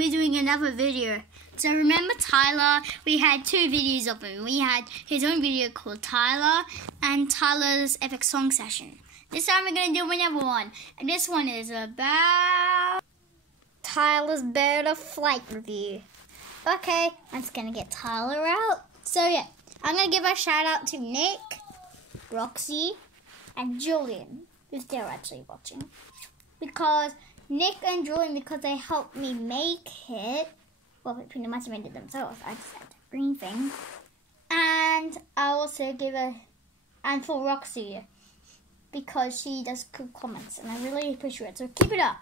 we're doing another video. So remember Tyler? We had 2 videos of him. We had his own video called Tyler and Tyler's Epic Song Session. This time we're going to do another one. And this one is about Tyler's Bird of Flight review. Okay, I'm just going to get Tyler out. So yeah, I'm going to give a shout out to Nick, Roxy, and Julian, if they're actually watching. Because Nick and Julian, because they helped me make it. Well, they pretty much made it themselves. I just had the green thing. And I also give and for Roxy, because she does good comments, and I really appreciate it. So keep it up.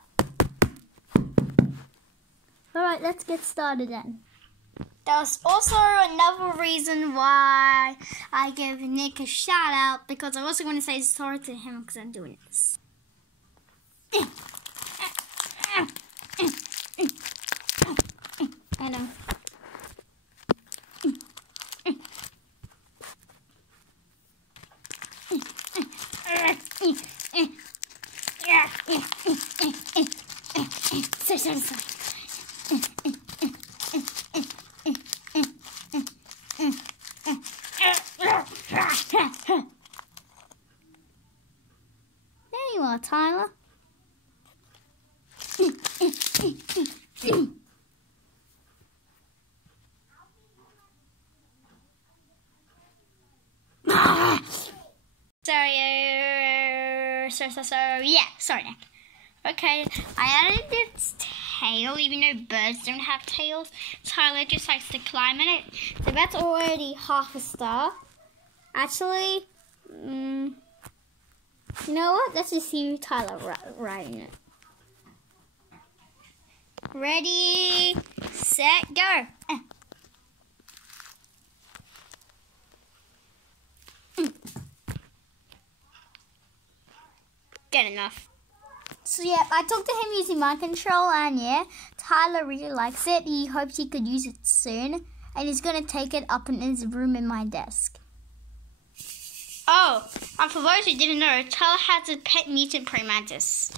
Alright, let's get started then. There's also another reason why I give Nick a shout out, because I also want to say sorry to him because I'm doing this. I know. Sorry. There you are, Tyler. Sorry, Nick. Okay, I added its tail, even though birds don't have tails. Tyler just likes to climb in it. So that's already half a star. Actually, you know what? Let's just see Tyler riding it. Ready, set, go. Good enough. So yeah, I talked to him using my control, and yeah, Tyler really likes it. He hopes he could use it soon, and he's gonna take it up in his room in my desk. Oh, and for those who didn't know, Tyler has a pet mutant praying mantis.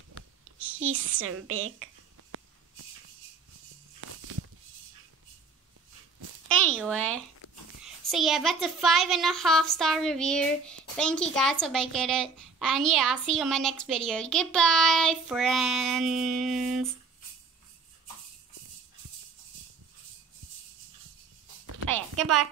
He's so big. Anyway, so yeah, that's a 5.5 star review. Thank you guys for making it. And yeah, I'll see you in my next video. Goodbye, friends. Oh yeah, goodbye.